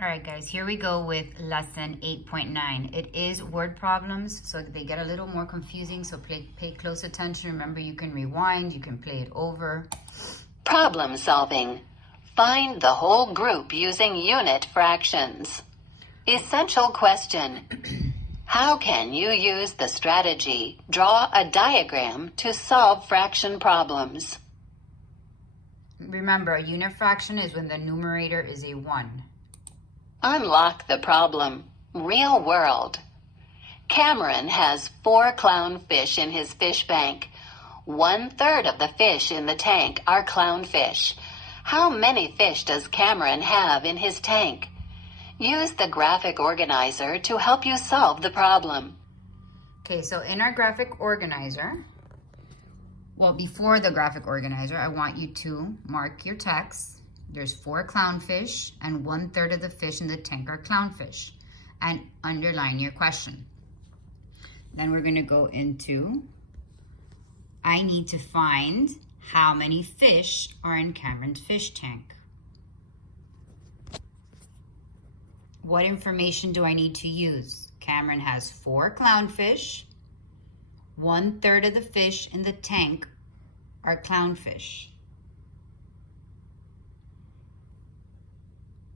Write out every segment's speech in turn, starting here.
All right, guys, here we go with lesson 8.9. It is word problems, so they get a little more confusing, so pay close attention. Remember, you can rewind, you can play it over. Problem solving. Find the whole group using unit fractions. Essential question. How can you use the strategy, draw a diagram to solve fraction problems? Remember, a unit fraction is when the numerator is a 1. Unlock the problem. Real world. Cameron has 4 clownfish in his fish bank. 1/3 of the fish in the tank are clownfish. How many fish does Cameron have in his tank? Use the graphic organizer to help you solve the problem. Okay, so in our graphic organizer, well, before the graphic organizer, I want you to mark your text. There's 4 clownfish and 1/3 of the fish in the tank are clownfish, and underline your question. Then we're gonna go into, I need to find how many fish are in Cameron's fish tank. What information do I need to use? Cameron has 4 clownfish. 1/3 of the fish in the tank are clownfish.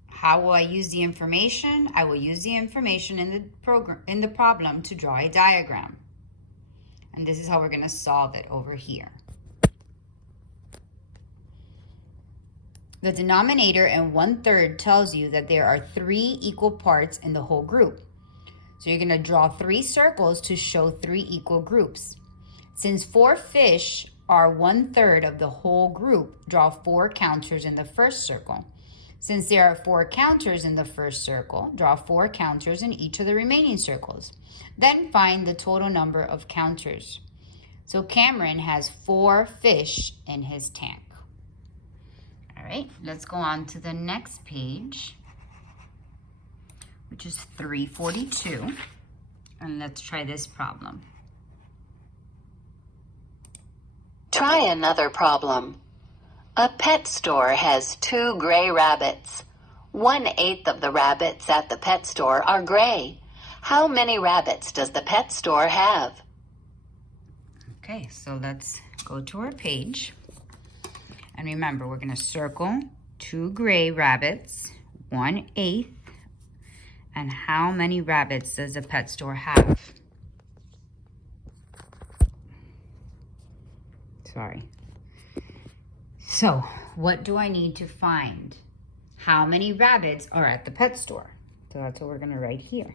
How will I use the information? I will use the information in the problem to draw a diagram. And this is how we're going to solve it over here. The denominator in 1/3 tells you that there are 3 equal parts in the whole group. So you're going to draw 3 circles to show 3 equal groups. Since 4 fish are 1/3 of the whole group, draw 4 counters in the first circle. Since there are 4 counters in the first circle, draw 4 counters in each of the remaining circles. Then find the total number of counters. So Cameron has 4 fish in his tank. All right, let's go on to the next page, which is 342. And let's try this problem. Try another problem. A pet store has 2 gray rabbits. 1/8 of the rabbits at the pet store are gray. How many rabbits does the pet store have? Okay, so let's go to our page. And remember, we're going to circle 2 gray rabbits, 1/8. And how many rabbits does the pet store have? Sorry. So, what do I need to find? How many rabbits are at the pet store? So that's what we're going to write here.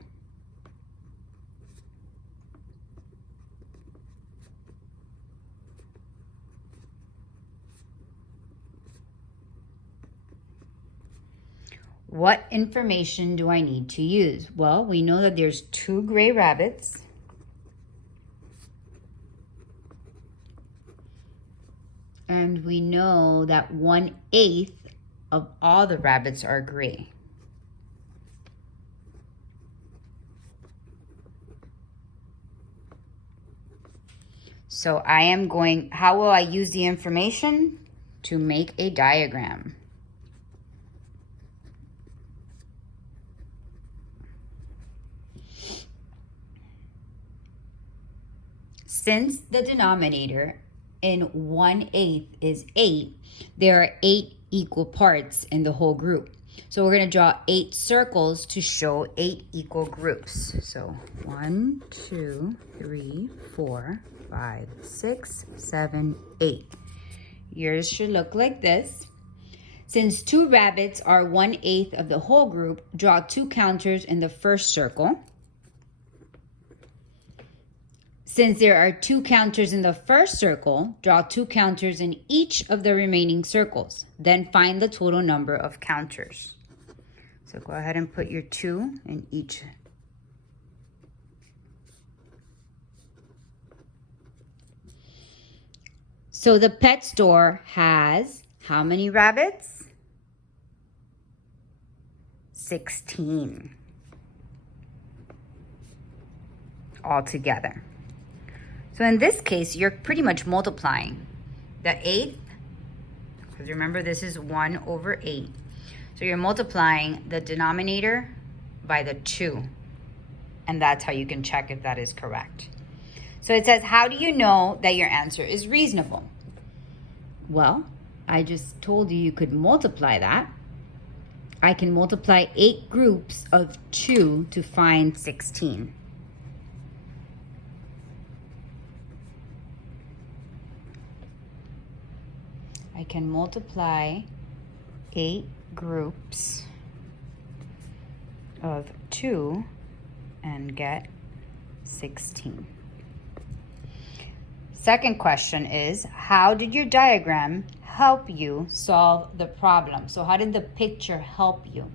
What information do I need to use? Well, we know that there's 2 gray rabbits. And we know that 1/8 of all the rabbits are gray. So how will I use the information? To make a diagram. Since the denominator in 1/8 is 8, there are 8 equal parts in the whole group. So we're going to draw 8 circles to show 8 equal groups. So 1, 2, 3, 4, 5, 6, 7, 8. Yours should look like this. Since 2 rabbits are 1/8 of the whole group, draw 2 counters in the first circle. Since there are 2 counters in the first circle, draw 2 counters in each of the remaining circles. Then find the total number of counters. So go ahead and put your 2 in each. So the pet store has how many rabbits? 16 altogether. So in this case, you're pretty much multiplying the 8th, because remember this is 1/8. So you're multiplying the denominator by the 2. And that's how you can check if that is correct. So it says, how do you know that your answer is reasonable? Well, I just told you could multiply that. I can multiply 8 groups of 2 to find 16. I can multiply 8 groups of 2 and get 16. Second question is, how did your diagram help you solve the problem? So how did the picture help you?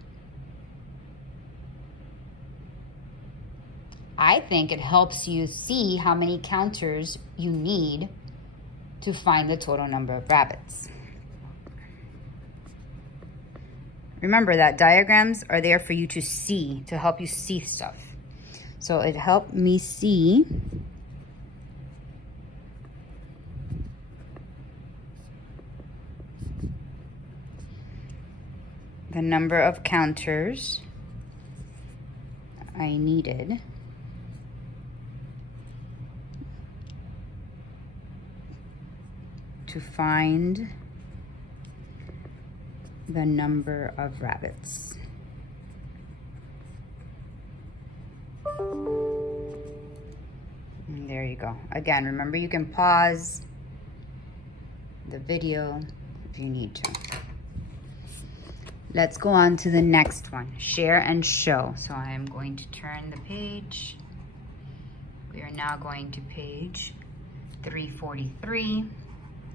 I think it helps you see how many counters you need to find the total number of rabbits. Remember that diagrams are there for you to see, to help you see stuff. So it helped me see the number of counters I needed to find the number of rabbits. And there you go. Again, remember you can pause the video if you need to. Let's go on to the next one, share and show. So I am going to turn the page. We are now going to page 343.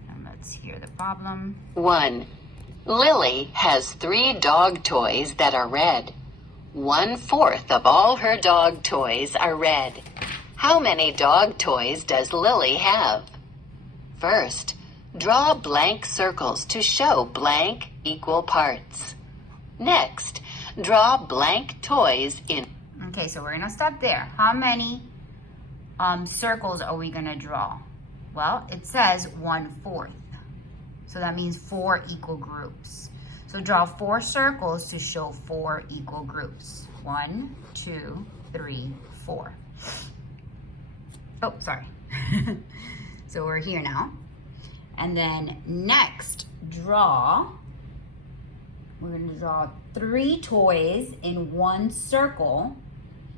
And let's hear the problem. 1. Lily has 3 dog toys that are red. 1/4 of all her dog toys are red. How many dog toys does Lily have? First, draw blank circles to show blank equal parts. Next, draw blank toys in. Okay, so we're gonna stop there. How many circles are we gonna draw? Well, it says 1/4. So that means 4 equal groups. So draw 4 circles to show 4 equal groups. 1, 2, 3, 4. Oh, sorry. So we're here now. And then next, we're going to draw 3 toys in 1 circle,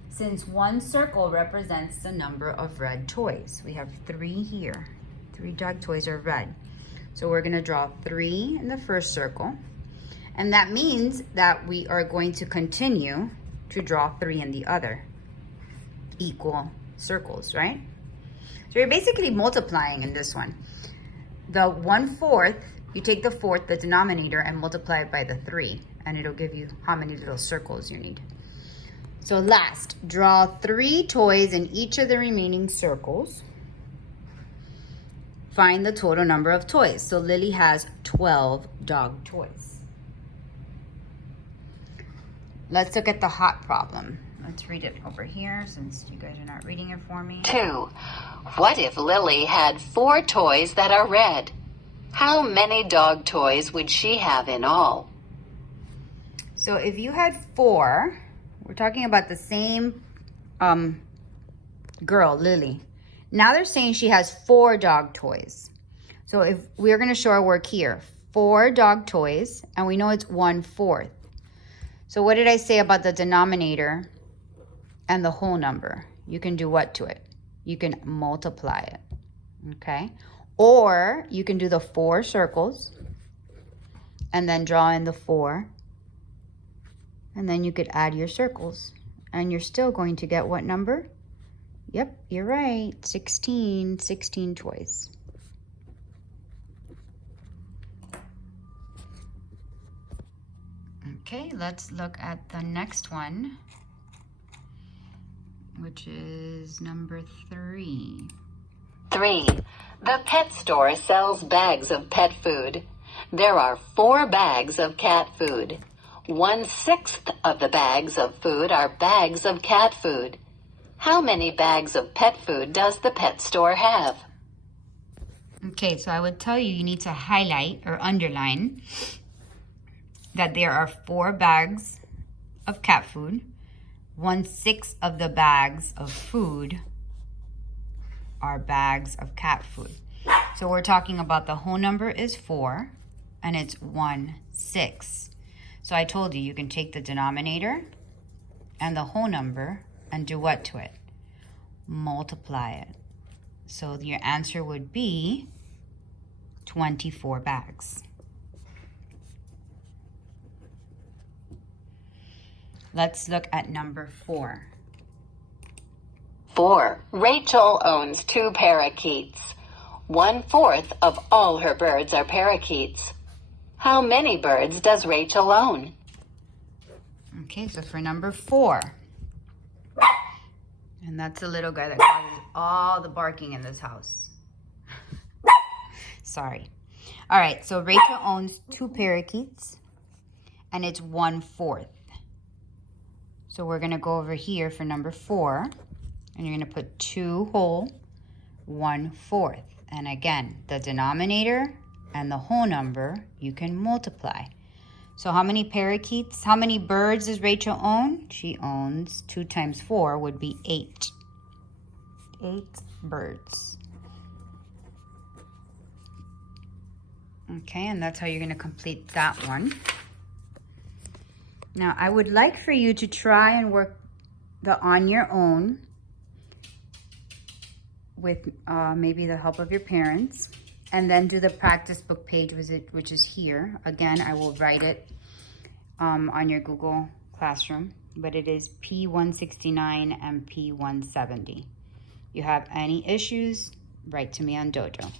since 1 circle represents the number of red toys. We have 3 here. 3 dog toys are red. So we're going to draw 3 in the first circle. And that means that we are going to continue to draw 3 in the other equal circles, right? So you're basically multiplying in this one. The 1/4, you take the 4th, the denominator, and multiply it by the 3, and it'll give you how many little circles you need. So last, draw 3 toys in each of the remaining circles. Find the total number of toys. So Lily has 12 dog toys. Let's look at the hot problem. Let's read it over here since you guys are not reading it for me. 2. What if Lily had 4 toys that are red? How many dog toys would she have in all? So if you had 4, we're talking about the same girl, Lily. Now they're saying she has 4 dog toys. So if we're going to show our work here, 4 dog toys, and we know it's 1/4. So what did I say about the denominator and the whole number? You can do what to it? You can multiply it, okay? Or you can do the 4 circles and then draw in the 4. And then you could add your circles. And you're still going to get what number? Yep, you're right. 16 toys. Okay, let's look at the next one, which is number 3. 3. The pet store sells bags of pet food. There are 4 bags of cat food. 1/6 of the bags of food are bags of cat food. How many bags of pet food does the pet store have? Okay, so I would tell you need to highlight or underline that there are 4 bags of cat food. 1/6 of the bags of food are bags of cat food. So we're talking about the whole number is 4 and it's 1/6. So I told you, you can take the denominator and the whole number and do what to it? Multiply it. So your answer would be 24 bags. Let's look at number 4. 4. Rachel owns 2 parakeets. 1/4 of all her birds are parakeets. How many birds does Rachel own? Okay, so for number 4, and that's the little guy that causes all the barking in this house. Sorry. All right, so Rachel owns 2 parakeets, and it's 1/4. So we're going to go over here for number 4, and you're going to put 2 whole, 1/4. And again, the denominator and the whole number, you can multiply. So how many parakeets, how many birds does Rachel own? She owns 2 times 4 would be 8. 8 birds. Okay, and that's how you're going to complete that one. Now, I would like for you to try and work on your own with maybe the help of your parents, and then do the practice book page, which is here. Again, I will write it on your Google Classroom, but it is P169 and P170. You have any issues, write to me on Dojo.